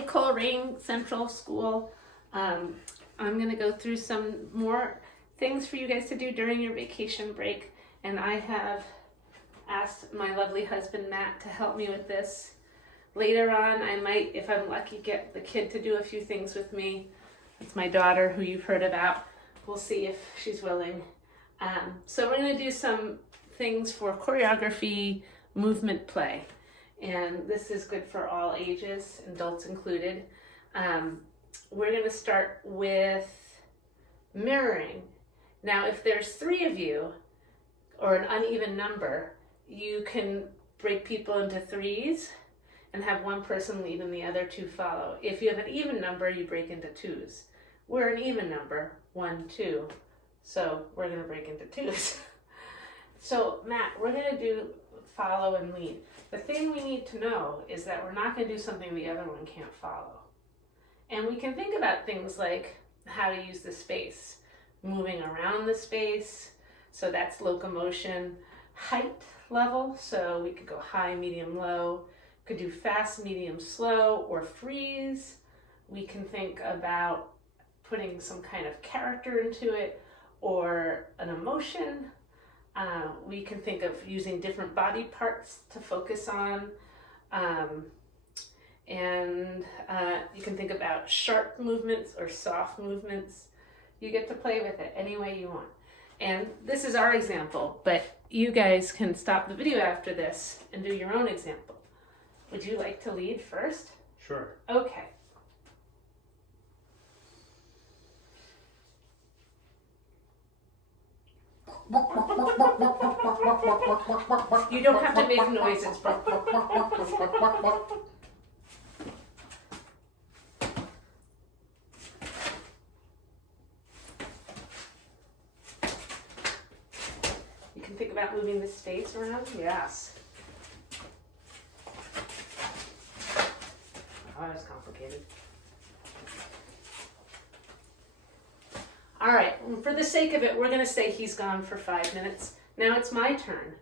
Hi, Colrain Central School. I'm going to go through some more things for you guys to do during your vacation break, and I have asked my lovely husband Matt to help me with this. Later on, I might, if I'm lucky, get the kid to do a few things with me. It's my daughter, who you've heard about. We'll see if she's willing. So we're going to do some things for choreography, movement, play. And this is good for all ages, adults included. We're going to start with mirroring. Now, if there's 3 of you, or an uneven number, you can break people into 3s and have one person lead and the other 2 follow. If you have an even number, you break into 2s. We're an even number, 1, 2. So we're going to break into 2s. So Matt, we're going to do follow and lead. The thing we need to know is that we're not going to do something the other one can't follow. And we can think about things like how to use the space, moving around the space. So that's locomotion. Height level, so we could go high, medium, low. Could do fast, medium, slow, or freeze. We can think about putting some kind of character into it or an emotion. We can think of using different body parts to focus on. You can think about sharp movements or soft movements. You get to play with it any way you want. And this is our example, but you guys can stop the video after this and do your own example. Would you like to lead first? Sure. Okay. You don't have to make noises, but you can think about moving the space around. Yes. Oh, that's complicated. All right, for the sake of it, we're going to say he's gone for 5 minutes. Now it's my turn.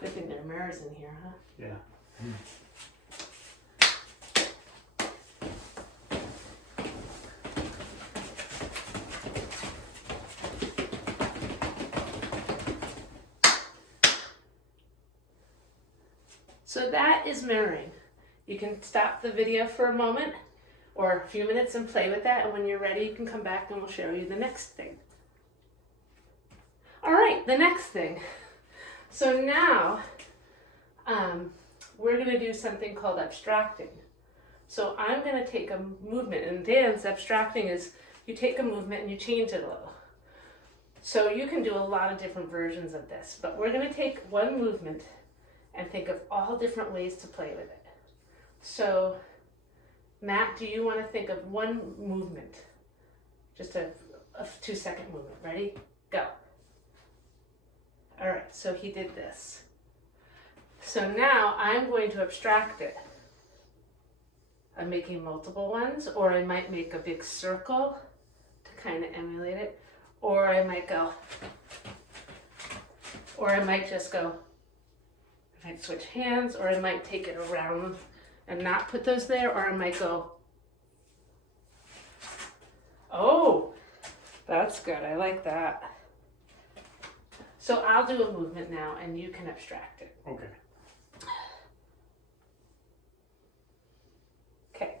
Good thing there are mirrors in here, huh? Yeah. So that is mirroring. You can stop the video for a moment or a few minutes and play with that, and when you're ready, you can come back and we'll show you the next thing. All right, the next thing. So now we're going to do something called abstracting. So I'm going to take a movement. In dance, abstracting is you take a movement and you change it a little. So you can do a lot of different versions of this, but we're going to take one movement and think of all different ways to play with it. So Matt, do you want to think of one movement? Just a 2-second movement. Ready? Go. All right, so he did this. So now I'm going to abstract it. I'm making multiple ones, or I might make a big circle to kind of emulate it, or I might go, or I might just go, I might switch hands, or I might take it around and not put those there, or I might go, oh, that's good, I like that. So I'll do a movement now and you can abstract it. Okay. Okay,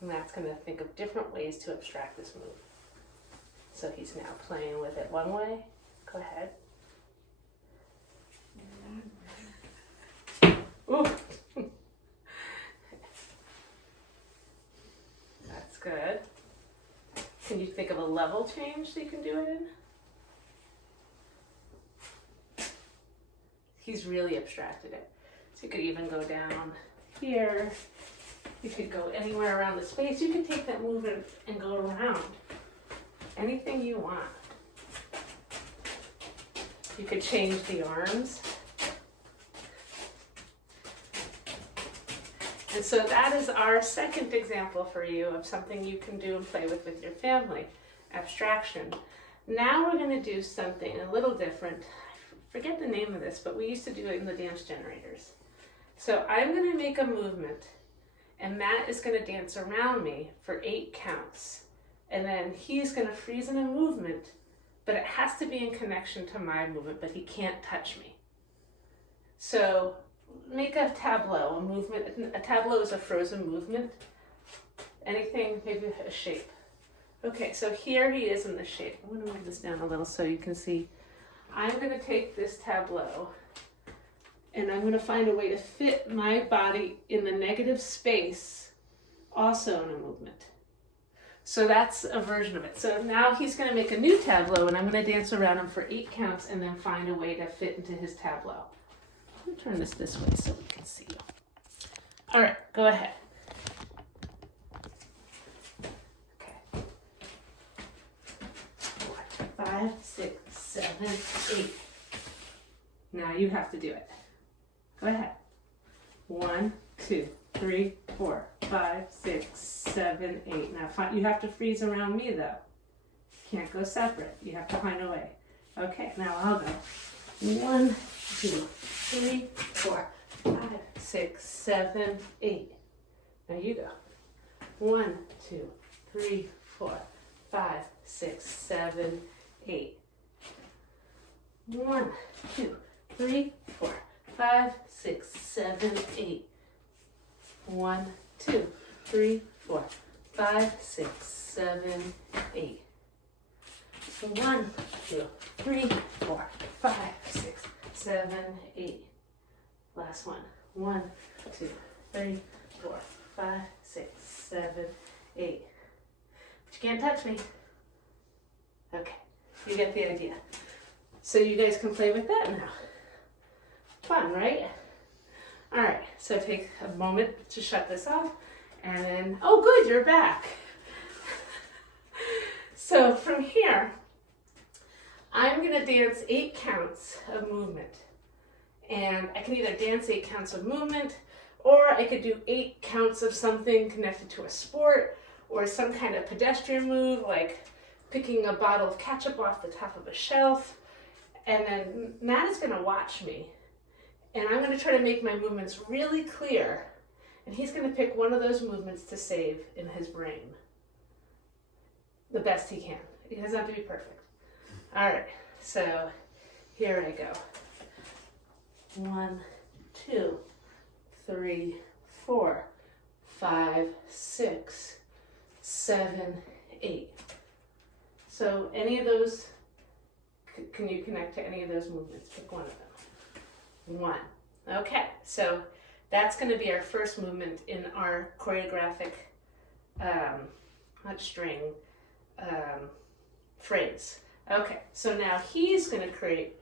and Matt's going to think of different ways to abstract this move. So he's now playing with it one way. Go ahead. Ooh. That's good. Can you think of a level change that you can do it in? He's really abstracted it. So you could even go down here You could go anywhere around the space. You could take that movement and go around. Anything you want. You could change the arms. And so that is our second example for you of something you can do and play with your family. Abstraction. Now we're going to do something a little different. I forget the name of this, but we used to do it in the dance generators. So I'm going to make a movement, and Matt is going to dance around me for 8 counts. And then he's going to freeze in a movement, but it has to be in connection to my movement, but he can't touch me. So make a tableau, a movement. A tableau is a frozen movement. Anything, maybe a shape. Okay, so here he is in the shape. I'm going to move this down a little so you can see. I'm going to take this tableau and I'm going to find a way to fit my body in the negative space, also in a movement. So that's a version of it. So now he's going to make a new tableau and I'm going to dance around him for 8 counts and then find a way to fit into his tableau. I'm going to turn this way so we can see you. All right, go ahead. Okay. 4, 5, 6, 7, 8. Now you have to do it. Go ahead. 1, 2, 3, 4, 5, 6, 7, 8. Now you have to freeze around me though. You can't go separate. You have to find a way. Okay, now I'll go. 1, 2, 3, 4, 5, 6, 7, 8. Now you go. 1, 2, 3, 4, 5, 6, 7, 8. 1, 2, 3, 4, 5, 6, 7, 8. 1, 2, 3, 4, 5, 6, 7, 8. 1, 2, 3, 4, 5, 6, 7, 8. Last one. 1, 2, 3, 4, 5, 6, 7, 8. But you can't touch me. Okay, you get the idea. So you guys can play with that now. Fun, right? All right, so take a moment to shut this off and then, oh good, you're back. So from here, I'm gonna dance 8 counts of movement. And I can either dance 8 counts of movement, or I could do 8 counts of something connected to a sport, or some kind of pedestrian move, like picking a bottle of ketchup off the top of a shelf. And then Matt is gonna watch me. And I'm going to try to make my movements really clear. And he's going to pick one of those movements to save in his brain. The best he can. It doesn't have to be perfect. All right, so here I go. 1, 2, 3, 4, 5, 6, 7, 8. So any of those, can you connect to any of those movements? Pick one of them. 1. Okay, so that's going to be our first movement in our choreographic, not string, phrase. Okay, so now he's going to create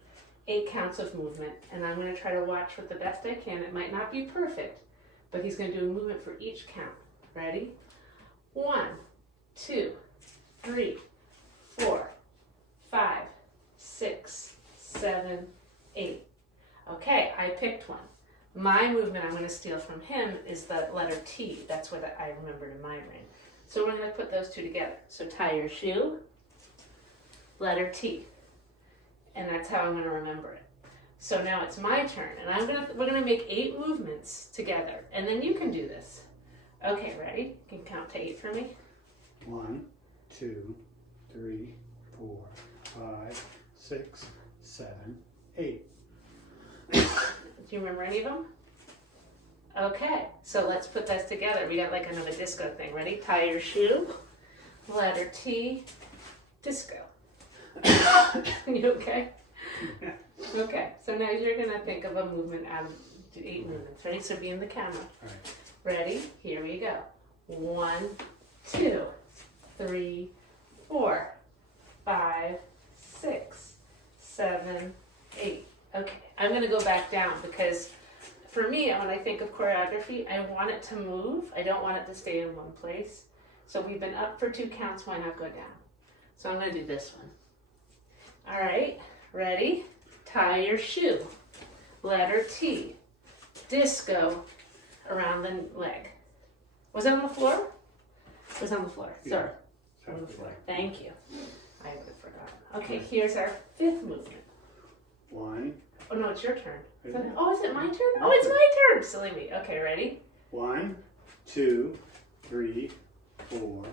8 counts of movement, and I'm going to try to watch with the best I can. It might not be perfect, but he's going to do a movement for each count. Ready? 1, 2, 3, 4, 5, 6, 7, 8. Okay, I picked one. My movement I'm going to steal from him is the letter T. That's what I remembered in my brain. So we're going to put those two together. So tie your shoe, letter T. And that's how I'm going to remember it. So now it's my turn, and we're going to make 8 movements together. And then you can do this. Okay, ready? You can count to 8 for me. 1, 2, 3, 4, 5, 6, 7, 8. Do you remember any of them? Okay, so let's put this together. We got like another disco thing. Ready? Tie your shoe, letter T, disco. You okay? Yeah. Okay, so now you're going to think of a movement out of 8 movements. Ready? So be in the camera. All right. Ready? Here we go. 1, 2, 3, 4, 5, 6, 7, 8. Okay, I'm going to go back down because for me, when I think of choreography, I want it to move. I don't want it to stay in one place. So we've been up for 2 counts, why not go down? So I'm gonna do this one. All right, ready? Tie your shoe. Letter T. Disco around the leg. Was it on the floor? It was on the floor, sorry. On the floor, thank you. I would have forgotten. Okay, here's our 5th movement. 1. Oh no, it's your turn. Is it my turn? Oh, it's my turn! Silly me. Okay, ready? 1, 2, 3, 4,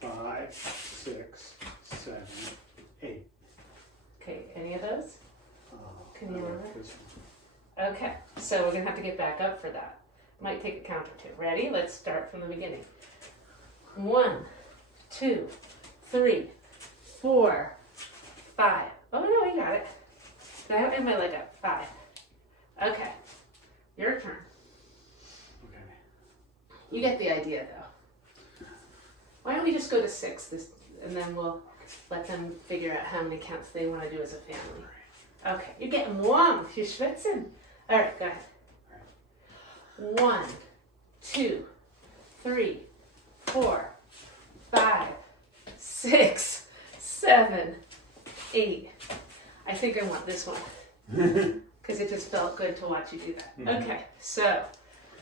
5, 6, 7, 8. Okay, any of those? Can you remember? This one. Okay, so we're gonna have to get back up for that. Might take a count or 2. Ready? Let's start from the beginning. 1, 2, 3, 4, 5. Oh no, we got it. I have my leg up. 5. Okay, your turn. Okay. You get the idea though. Why don't we just go to 6 and then we'll let them figure out how many counts they want to do as a family. Okay, you're getting warm. You're schwitzing. All right, go ahead. 1, 2, 3, 4, 5, 6, 7, 8. I think I want this one because it just felt good to watch you do that. Mm-hmm. Okay, so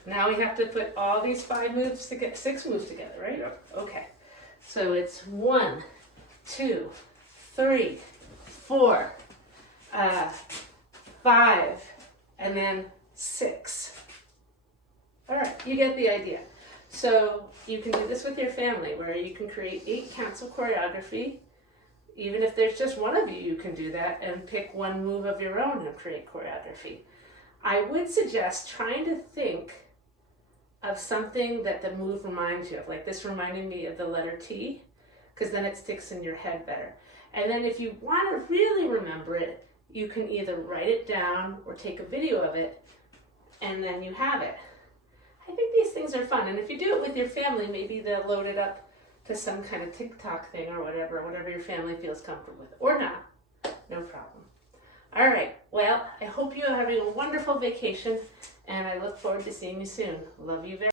now we have to put all these 5 moves to get 6 moves together, right? Yep. Okay, so it's 1, 2, 3, 4, 5, and then 6. All right, you get the idea. So you can do this with your family where you can create 8 counts of choreography. Even if there's just one of you, you can do that and pick one move of your own and create choreography. I would suggest trying to think of something that the move reminds you of. Like this reminded me of the letter T, because then it sticks in your head better. And then if you want to really remember it, you can either write it down or take a video of it, and then you have it. I think these things are fun, and if you do it with your family, maybe they'll load it up to some kind of TikTok thing or whatever your family feels comfortable with, or not, no problem. All right, well, I hope you are having a wonderful vacation, and I look forward to seeing you soon. Love you very much.